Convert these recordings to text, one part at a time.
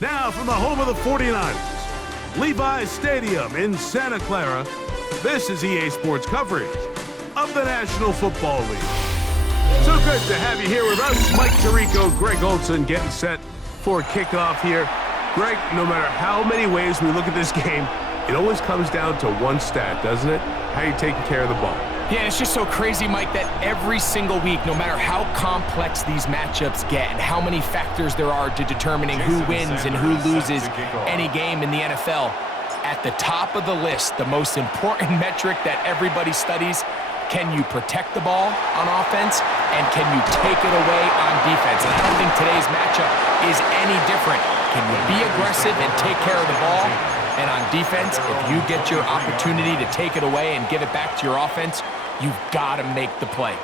Now from the home of the 49ers, Levi's Stadium in Santa Clara, this is EA Sports coverage of the National Football League. So good to have you here with us. Mike Tirico, Greg Olson getting set for kickoff here. Greg, no matter how many ways we look at this game, it always comes down to one stat, doesn't it? How you taking care of the ball. Yeah, it's just so crazy, Mike, that every single week, no matter how complex these matchups get and how many factors there are to determining who wins and who loses any game in the NFL, at the top of the list, the most important metric that everybody studies, can you protect the ball on offense and can you take it away on defense? And I don't think today's matchup is any different. Can you be aggressive and take care of the ball? And on defense, if you get your opportunity to take it away and give it back to your offense, you've got to make the play.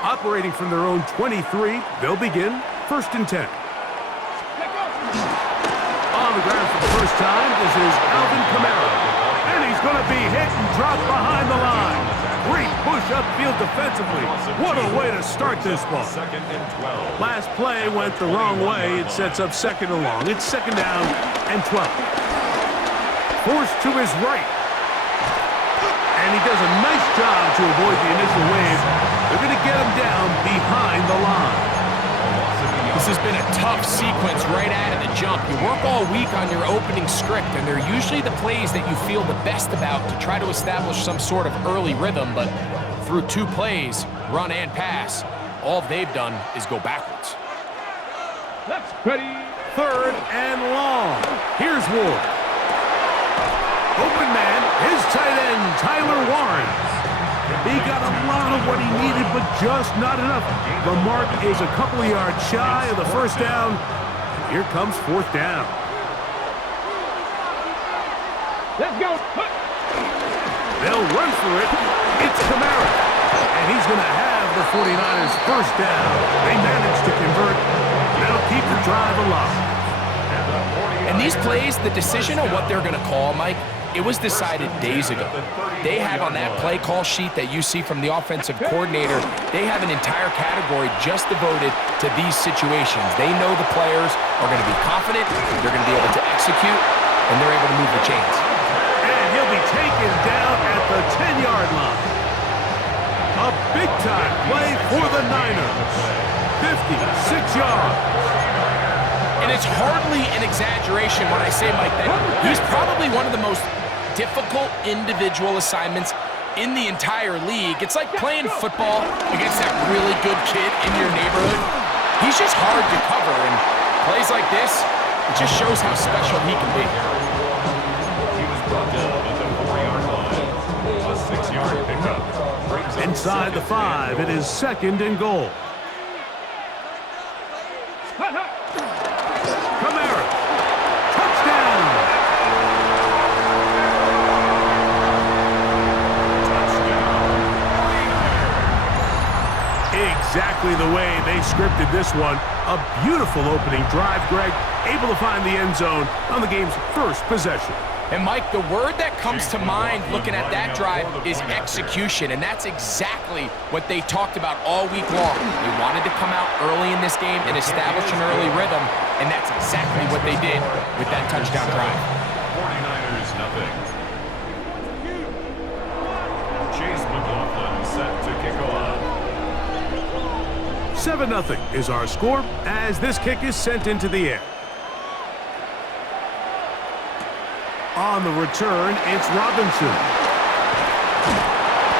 Operating from their own 23, they'll begin 1st and 10. On the ground for the first time, this is Alvin Kamara. And he's going to be hit and dropped behind the line. Great push upfield defensively. What a way to start this ball. Last play went the wrong way. It sets up 2nd and long. It's 2nd down and 12. Forced to his right. And he does a nice job to avoid the initial wave. They're going to get him down behind the line. This has been a tough sequence right out of the jump. You work all week on your opening script, and they're usually the plays that you feel the best about to try to establish some sort of early rhythm, but through 2 plays, run and pass, all they've done is go backwards. That's ready. 3rd and long. Here's Ward. Open man, his tight end, Tyler Warren. He got a lot of what he needed, but just not enough. The mark is a couple of yards shy of the 1st down. Here comes 4th down. Let's go. They'll run for it. It's Kamara. And he's going to have the 49ers 1st down. They managed to convert. They'll keep the drive alive. And these plays, the decision on what they're going to call, Mike, it was decided days ago. They have on that play call sheet that you see from the offensive coordinator, they have an entire category just devoted to these situations. They know the players are going to be confident, they're going to be able to execute, and they're able to move the chains. And he'll be taken down at the 10-yard line. A big-time play for the Niners. 56 yards. And it's hardly an exaggeration when I say, Mike, that he's probably one of the most difficult individual assignments in the entire league. It's like playing football against that really good kid in your neighborhood. He's just hard to cover, and plays like this, it just shows how special he can be. He was brought down at the 4-yard line. A 6-yard pickup. Inside the 5, it is 2nd and goal. Kamara, touchdown! Exactly the way they scripted this one. A beautiful opening drive, Greg. Able to find the end zone on the game's 1st possession. And, Mike, the word that comes to mind looking at that drive is execution, and that's exactly what they talked about all week long. They wanted to come out early in this game and establish an early rhythm, and that's exactly what they did with that touchdown drive. 49ers nothing. Chase McLaughlin set to kick off. 7-0 is our score as this kick is sent into the air. On the return, it's Robinson.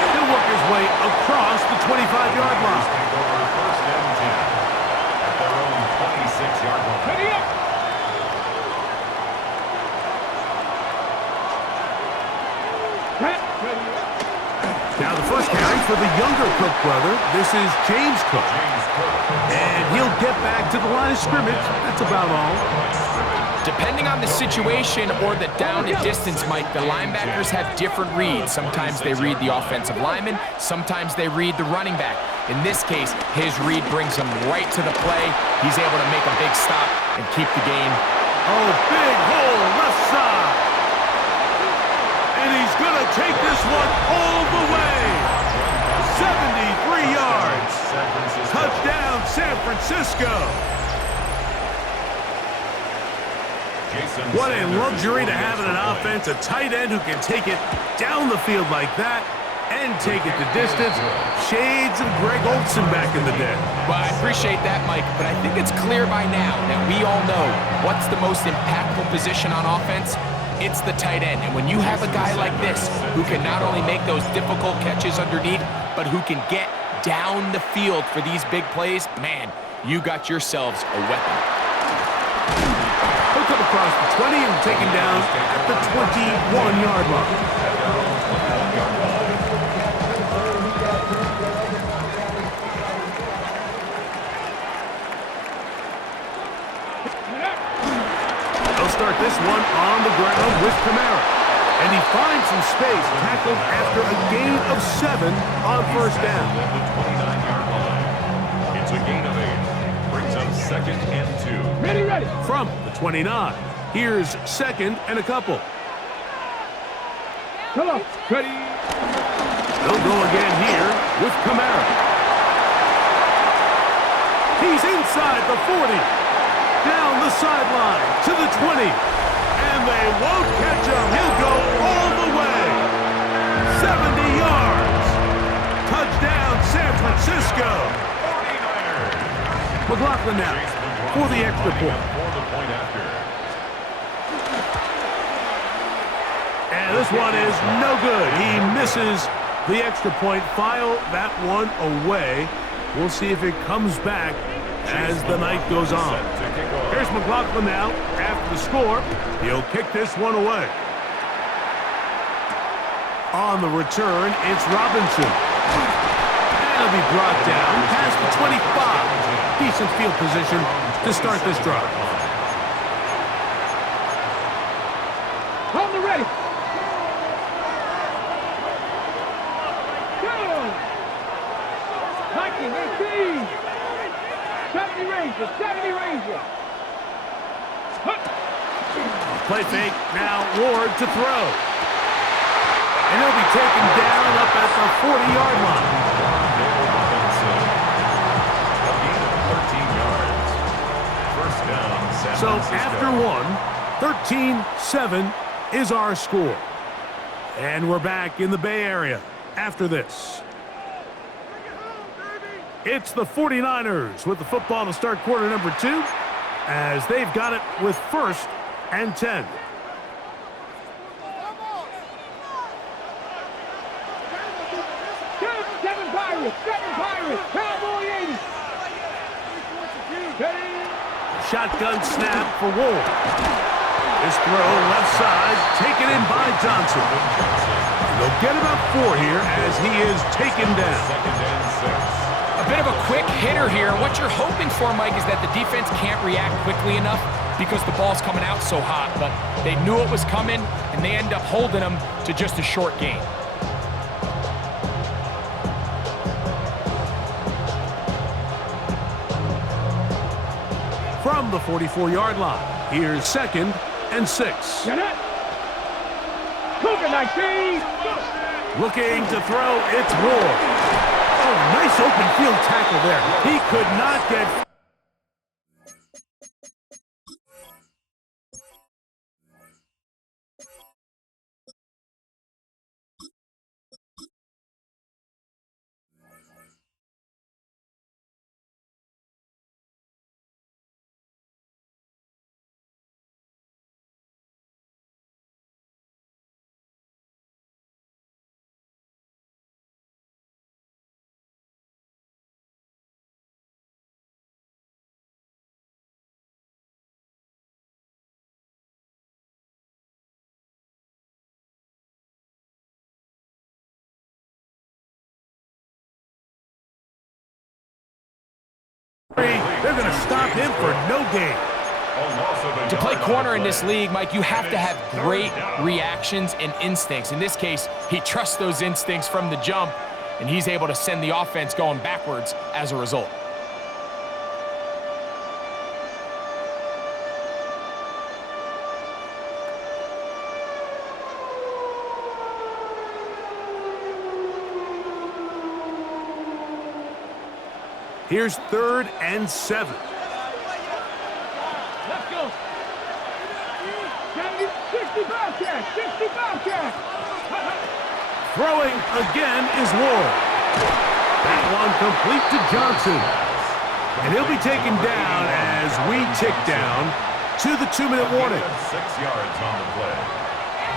He'll work his way across the 25-yard line. 1st and 10 at their own 26-yard line. Now the first carry for the younger Cook brother. This is James Cook. And he'll get back to the line of scrimmage. That's about all. Depending on the situation or the down and distance, Mike, the linebackers have different reads. Sometimes they read the offensive lineman. Sometimes they read the running back. In this case, his read brings him right to the play. He's able to make a big stop and keep the game. Oh, big hole left side. And he's going to take this one all the way. 73 yards. Touchdown, San Francisco. What a luxury to have in an offense, a tight end who can take it down the field like that and take it the distance. Shades of Greg Olsen back in the day. Well, I appreciate that, Mike, but I think it's clear by now that we all know what's the most impactful position on offense. It's the tight end. And when you have a guy like this who can not only make those difficult catches underneath, but who can get down the field for these big plays, man, you got yourselves a weapon. He'll come across the 20 and taken down at the 21-yard line. Start this one on the ground with Kamara. And he finds some space, tackled after a gain of 7 on first down. At the 29-yard line. It's a gain of 8. Brings up 2nd and 2. Ready. From the 29. Here's 2nd and a couple. Come on. Ready. They'll go again here with Kamara. He's inside the 40. Down the sideline to the 20. And they won't catch him. He'll go all the way. 70 yards. Touchdown, San Francisco. 49ers. McLaughlin now for the extra point. And this one is no good. He misses the extra point. File that one away. We'll see if it comes back as the night goes on. Here's McLaughlin now after the score. He'll kick this one away. On the return, it's Robinson. And he'll be brought down past the 25. Decent field position to start this drive. On the ready. Go. 19, 18. 70 Ranger. Play fake, now Ward to throw. And he'll be taken down up at the 40-yard line. A gain of 13 yards. First down, San So Francisco. after one, 13-7 is our score. And we're back in the Bay Area after this. It's the 49ers with the football to start quarter number 2 as they've got it with 1st and 10. Seven Pirates, Cowboy 80. Shotgun snap for Ward. This throw left side taken in by Johnson. And they'll get about 4 here as he is taken down. 2nd and 6. A bit of a quick hitter here. What you're hoping for, Mike, is that the defense can't react quickly enough because the ball's coming out so hot. But they knew it was coming, and they end up holding them to just a short gain. From the 44-yard line, here's 2nd and 6. Get it. Cougar 19. Looking to throw, it's Ward. Oh, nice open field tackle there. He could not get... They're going to stop him for no gain. To play corner in this league, Mike, you have to have great reactions and instincts. In this case, he trusts those instincts from the jump, and he's able to send the offense going backwards as a result. Here's 3rd and 7. Let's go. 60 Bobcat, 60 Bobcat. Throwing again is Ward. That one complete to Johnson. And he'll be taken down as we tick down to the 2-minute warning. 6 yards on the play.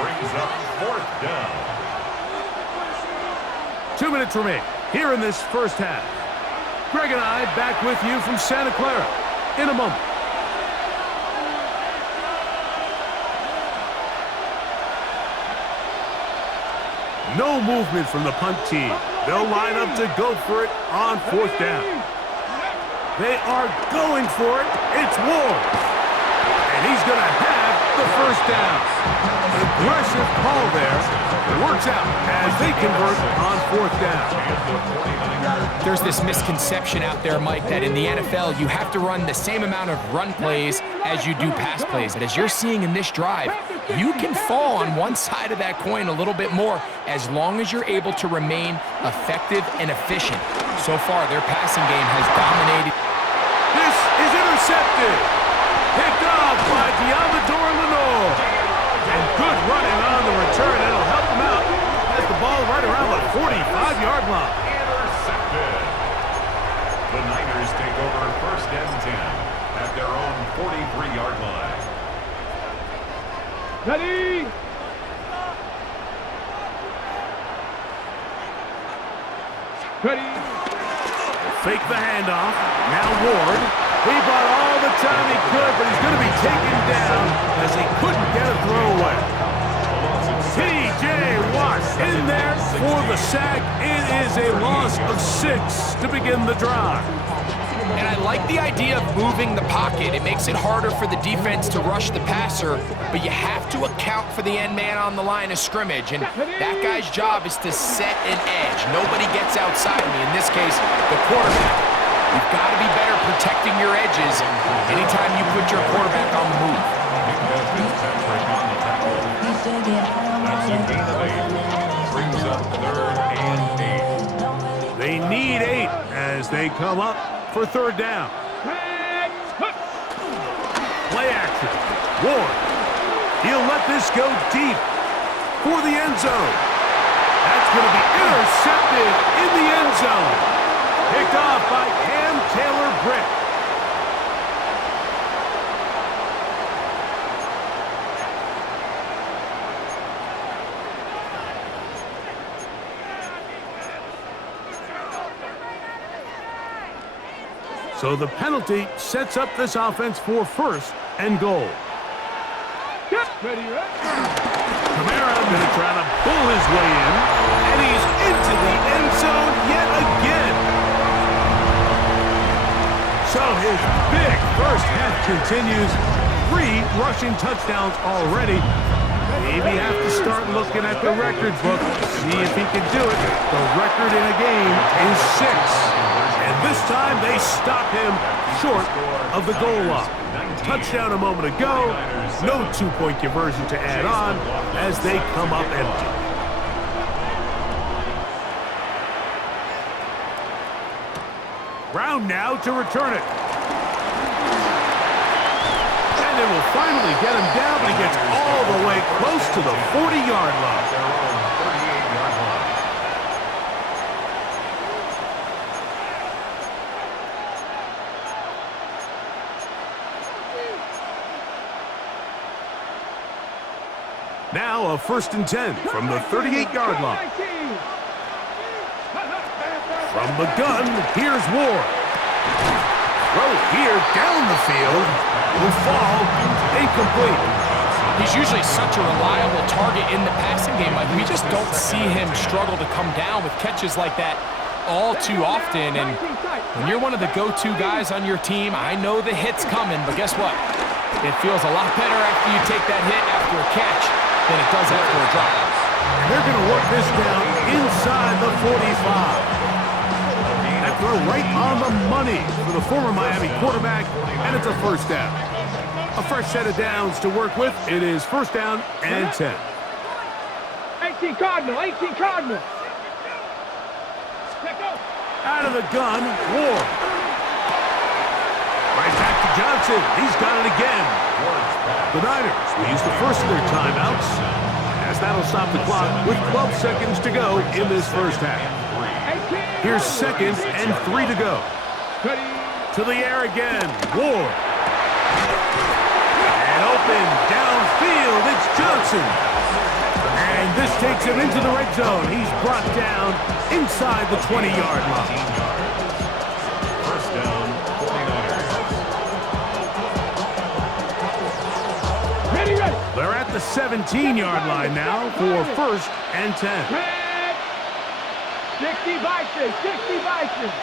Brings up 4th down. 2 minutes remain here in this first half. Greg and I back with you from Santa Clara in a moment. No movement from the punt team. They'll line up to go for it on 4th down. They are going for it. It's Ward. And he's going to have the first down. An aggressive call there. It works out as they convert on 4th down. There's this misconception out there, Mike, that in the NFL you have to run the same amount of run plays as you do pass plays. And as you're seeing in this drive, you can fall on one side of that coin a little bit more as long as you're able to remain effective and efficient. So far, their passing game has dominated. This is intercepted. Picked off by Diamador Lenore. And good running on the return. It'll help him out. Has the ball right around the 45-yard line. Intercepted. The Niners take over 1st and 10 at their own 43-yard line. Ready? Ready? Fake the handoff. Now Ward. He bought all the time he could, but he's going to be taken down as he couldn't get a throwaway. T.J. Watt in there for the sack. It is a loss of 6 to begin the drive. And I like the idea of moving the pocket. It makes it harder for the defense to rush the passer, but you have to account for the end man on the line of scrimmage, and that guy's job is to set an edge. Nobody gets outside me. In this case, the quarterback. You've got to be better protecting your edges anytime you put your quarterback on the move. That's a gain of 8. Brings up 3rd and 8. They need 8 as they come up for 3rd down. Play action. Ward. He'll let this go deep for the end zone. That's going to be intercepted in the end zone. Picked off by Cam Taylor-Britt. So the penalty sets up this offense for 1st and goal. Ready, Kamara going to try to pull his way in, and he's into the end zone yet again. So his big first half continues. 3 rushing touchdowns already. Maybe have to start looking at the record book, see if he can do it. The record in a game is 6. And this time they stop him short of the goal line. Touchdown a moment ago. No 2-point conversion to add on as they come up empty. Brown now to return it. And they will finally get him down, but he gets all the way close to the 40-yard line. Their own 38-yard line. Now a 1st and 10 from the 38-yard line. From the gun, here's Ward. Throw here down the field. Will fall incomplete. He's usually such a reliable target in the passing game. Like, we just don't see him struggle to come down with catches like that all too often. And when you're one of the go-to guys on your team, I know the hit's coming, but guess what? It feels a lot better after you take that hit after a catch than it does after a drop. And they're going to work this down inside the 45. That throw right on the money for the former Miami quarterback, and it's a 1st down. A fresh set of downs to work with. It is 1st down and 10. 18 Cardinal, 18 Cardinal. Out of the gun, Ward. Right back to Johnson. He's got it again. Ward's The Niners will use the first of their timeouts, as that'll stop the clock with 12 seconds to go in this first half. Here's 2nd and 3 to go. To the air again, Ward. And open downfield, it's Johnson. And this takes him into the red zone. He's brought down inside the 20-yard line. First down, 49ers. Ready, ready. They're at the 17-yard line now for 1st and 10. 60 Vikings, 60 Vikings.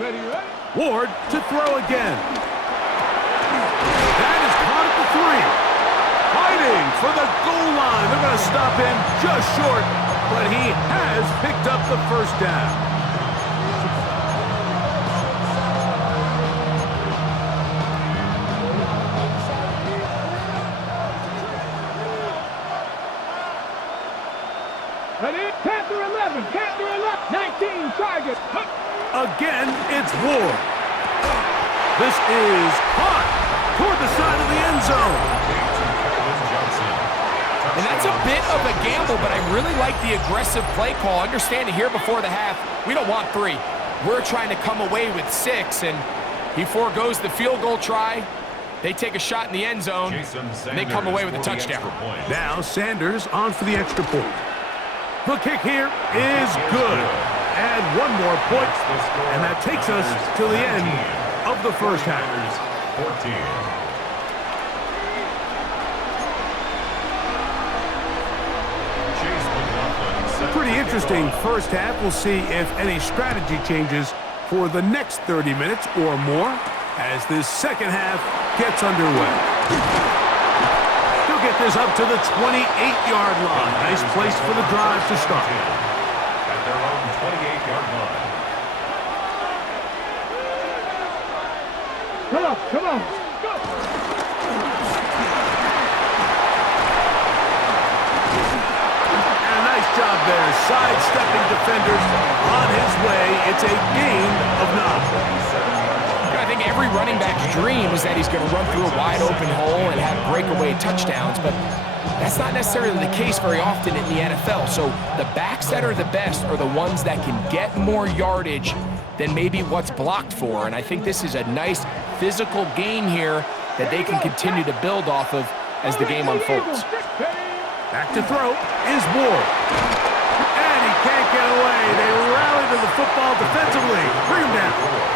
Ready, ready. Ward to throw again. That is caught at the 3. Fighting for the goal line. They're going to stop him just short, but he has picked up the first down. Ready? Panther 11, Panther 11, 19 targets. Again, it's Ward. This is caught toward the side of the end zone. And that's a bit of a gamble, but I really like the aggressive play call. Understanding here before the half, we don't want 3. We're trying to come away with 6, and he forgoes the field goal try. They take a shot in the end zone, and they come away with a touchdown. Now Sanders on for the extra point. The kick here is good. And one more point, and that takes us to the end of the first half. 14. Pretty interesting first half. We'll see if any strategy changes for the next 30 minutes or more as this second half gets underway. He'll get this up to the 28-yard line. Nice place for the drive to start. At their own 28-yard line. Come on, go! And a nice job there, sidestepping defenders on his way. It's a gain of 9. I think every running back's dream is that he's going to run through a wide-open hole and have breakaway touchdowns, but that's not necessarily the case very often in the NFL. So the backs that are the best are the ones that can get more yardage than maybe what's blocked for. And I think this is a nice physical game here that they can continue to build off of as the game unfolds. Back to throw is Ward. And he can't get away. They rally to the football defensively. Bring him down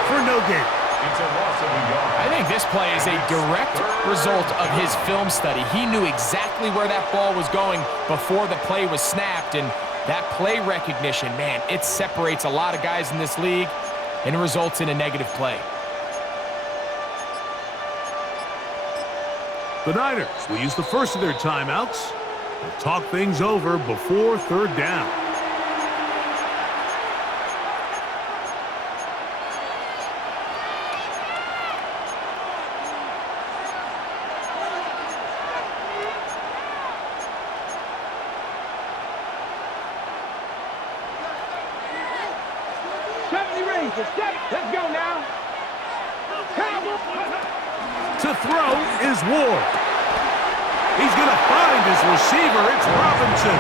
for no gain. It's a loss of a yard. I think this play is a direct result of his film study. He knew exactly where that ball was going before the play was snapped, and that play recognition, man, it separates a lot of guys in this league and results in a negative play. The Niners will use the first of their timeouts to talk things over before 3rd down. Let's go now. To throw is Ward. He's going to find his receiver. It's Robinson.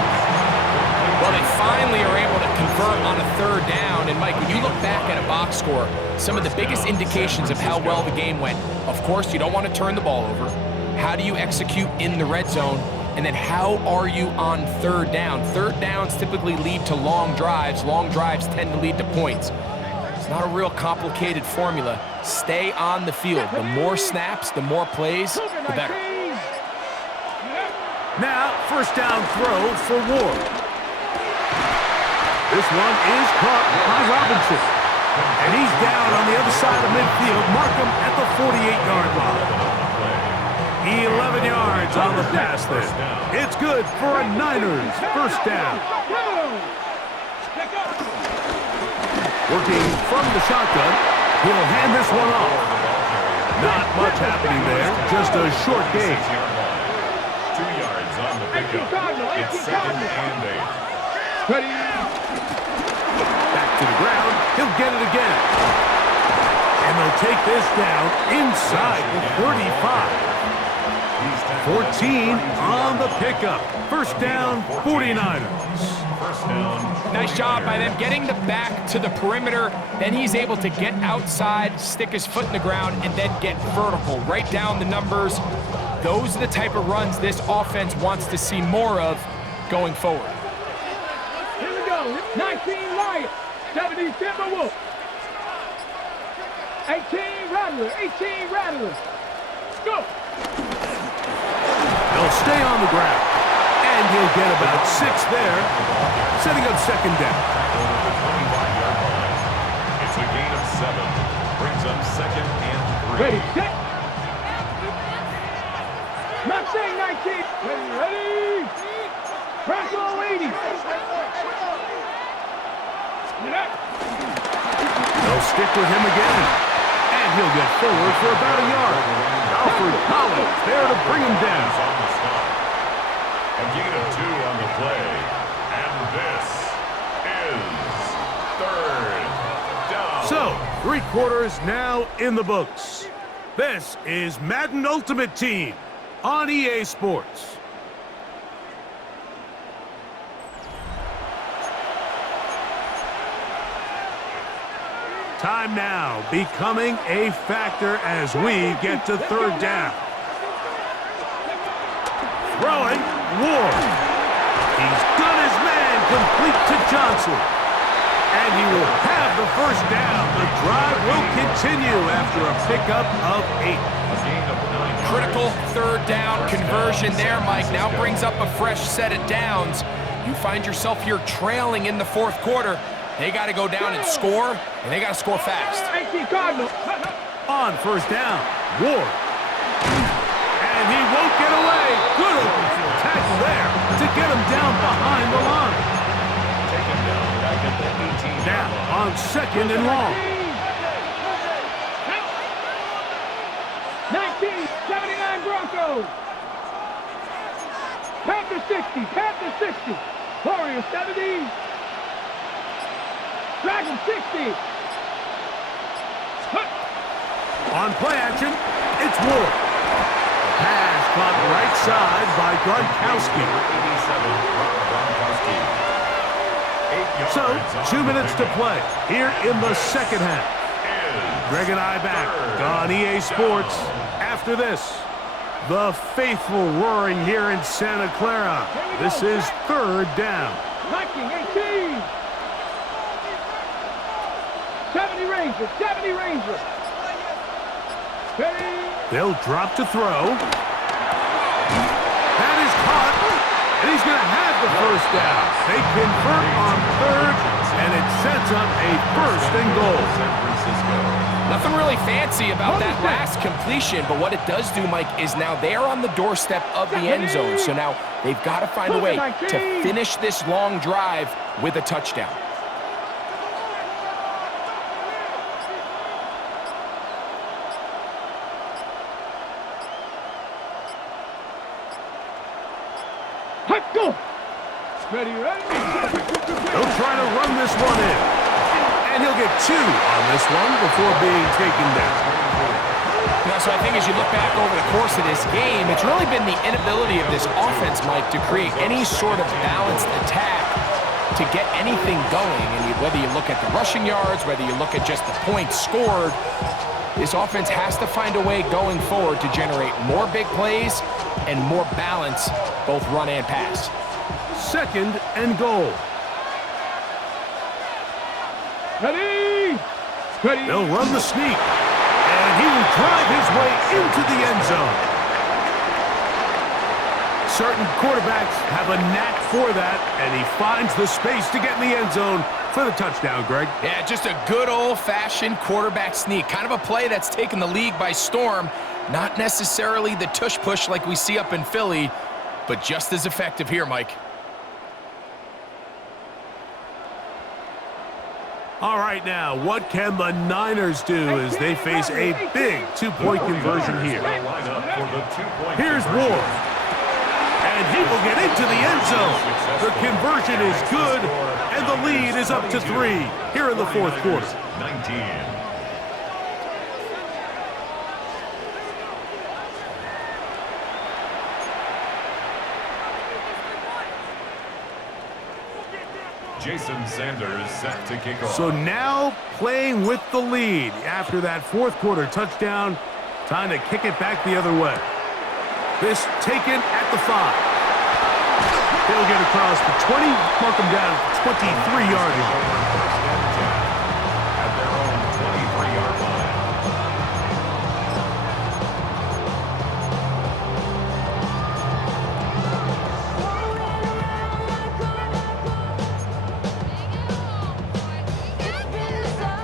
Well, they finally are able to convert on a 3rd down. And, Mike, when you look back at a box score, some of the biggest indications of how well the game went, of course, you don't want to turn the ball over. How do you execute in the red zone? And then how are you on 3rd down? 3rd downs typically lead to long drives. Long drives tend to lead to points. It's not a real complicated formula. Stay on the field. The more snaps, the more plays, the better. Now, first down throw for Ward. This one is caught by Robinson. And he's down on the other side of midfield. Mark him at the 48-yard line. 11 yards on the pass there. It's good for a Niners first down. Working from the shotgun, he'll hand this one off. Not much happening there, just a short gain. 2 yards on the pickup. It's 2nd and 8. Ready. Back to the ground, he'll get it again. And they'll take this down inside the 35. 14 on the pickup. First down, 49ers. Nice job by them getting the back to the perimeter. Then he's able to get outside, stick his foot in the ground, and then get vertical. Right down the numbers. Those are the type of runs this offense wants to see more of going forward. Here we go. 19 Lions, 17 Timberwolves. 18 Rattler, 18 Rattler. Go. He'll stay on the ground. And he'll get about 6 there, setting up second down. Over the 25-yard line. It's a gain of 7. Brings up second and 3. Ready, set. Maxine 19. Ready. Bronco 80. They'll stick with him again. And he'll get forward for about a yard. Alfred Collins there to bring him down. A gain of 2 on the play. And this is third down. So, 3 quarters now in the books. This is Madden Ultimate Team on EA Sports. Time now becoming a factor as we get to third down. Throwing, Ward. He's done his man, complete to Johnson. And he will have the first down. The drive will continue after a pickup of 8. Critical third down conversion there, Mike. Now brings up a fresh set of downs. You find yourself here trailing in the fourth quarter. They got to go down and score, and they got to score fast. 18 Cardinals. On first down, Ward. And he won't get away. Good open field tackle there to get him down behind the line. Take him down back at the 18. Now on second and long. 1979 Broncos. Panther 60. Panther 60. Warriors 70. Dragon 60. On play action, it's Ward. Pass caught right side by Gronkowski. 87, So, 2 minutes to play here in the second half. Greg and I back on EA Sports. After this, the faithful roaring here in Santa Clara. This is third down. Viking 18. 70 Rangers. 70 Rangers. Ready. They'll drop to throw. That is caught, and he's going to have the first down. They convert on third, and it sets up a first and goal. Nothing really fancy about that last completion, but what it does do, Mike, is now they're on the doorstep of the end zone. So now they've got to find a way to finish this long drive with a touchdown. Let's go. Ready, ready. They'll try to run this one in. And he'll get 2 on this one before being taken down. Yeah, so I think as you look back over the course of this game, it's really been the inability of this offense, Mike, to create any sort of balanced attack to get anything going. And whether you look at the rushing yards, whether you look at just the points scored, this offense has to find a way going forward to generate more big plays and more balance, both run and pass. Second and goal. Ready. Ready. They'll run the sneak, and he will drive his way into the end zone. Certain quarterbacks have a knack for that, and he finds the space to get in the end zone for the touchdown, Greg. Yeah, just a good old-fashioned quarterback sneak. Kind of a play that's taken the league by storm. Not necessarily the tush-push like we see up in Philly, but just as effective here, Mike. All right, now, what can the Niners do as they face a big two-point conversion here? Here's Ward. And he will get into the end zone. The conversion is good, and the lead is up to 3 here in the fourth quarter. Jason Sanders set to kick off. So now playing with the lead after that fourth quarter touchdown. Time to kick it back the other way. This taken at the 5. He'll get across the 20, mark him down at the 23-yard line. First and 10 at their own 23-yard line.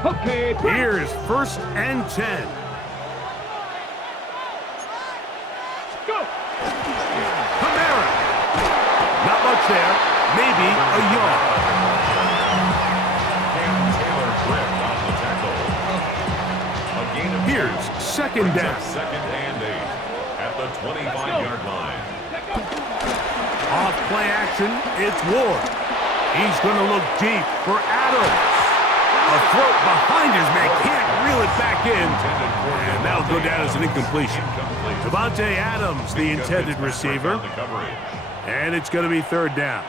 Okay. Here's first and 10. Go. Kamara. Not much there. Maybe a yard. Cam Taylor gripped on the tackle. A gain of 2. Here's second Brings down. up second and 8 at the 25-yard line. Off play action, it's Ward. He's going to look deep for Adams. A throw behind his man, can't reel it back in. And that'll go down as an incompletion. Devontae Adams, the intended receiver. And it's going to be third down.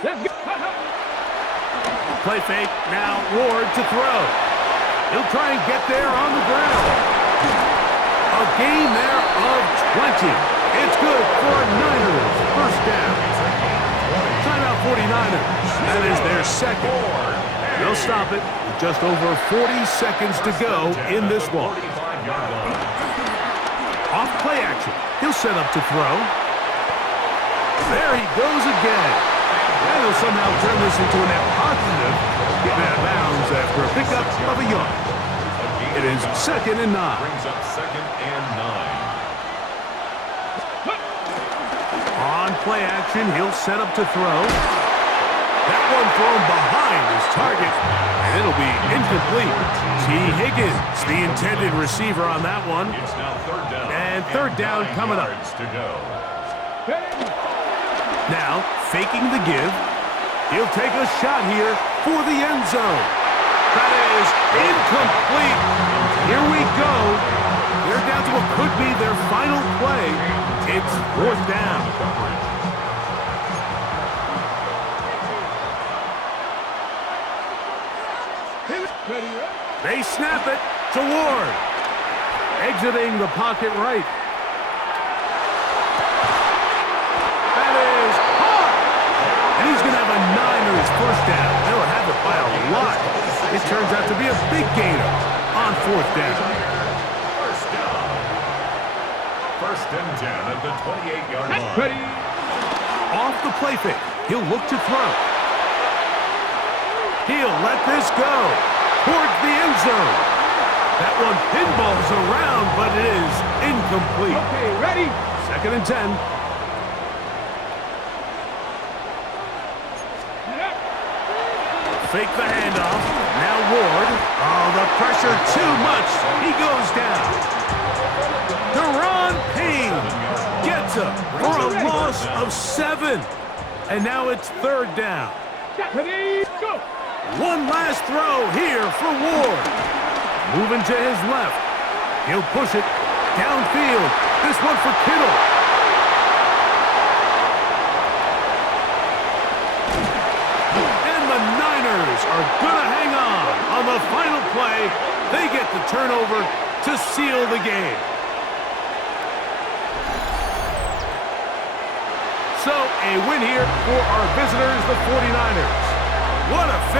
Let's go. Play fake, now Ward to throw. He'll try and get there on the ground. A gain there of 20. It's good for Niners. First down. Timeout 49ers. That is their second. They'll stop it with just over 40 seconds to go in this one. Off play action. He'll set up to throw. There he goes again. And he'll somehow turn this into a net positive. Getting out of bounds after a pickup of a yard. It is second and 9. Brings up second and 9. On play action, he'll set up to throw. That one thrown behind his target, and it'll be incomplete. T. Higgins, the intended receiver on that one. It's now third down. And third down coming up. To go. Now, faking the give. He'll take a shot here for the end zone. That is incomplete. Here we go. They're down to what could be their final play. It's fourth down. They snap it to Ward. Exiting the pocket right. That is caught. And he's going to have a Niners first down. They'll have it by a lot. It turns out to be a big gainer on fourth down. First and 10 at the 28-yard line. Ready. Off the play fake. He'll look to throw. He'll let this go towards the end zone. That one pinballs around, but it is incomplete. Okay, ready. Second and 10. Fake the handoff. Now Ward. Oh, the pressure too much. He goes down. Deron Payne gets him for a loss of 7. And now it's third down. Ready, go. One last throw here for Ward. Moving to his left. He'll push it downfield. This one for Kittle. And the Niners are going to hang on the final play. They get the turnover to seal the game. So a win here for our visitors, the 49ers. What a finish.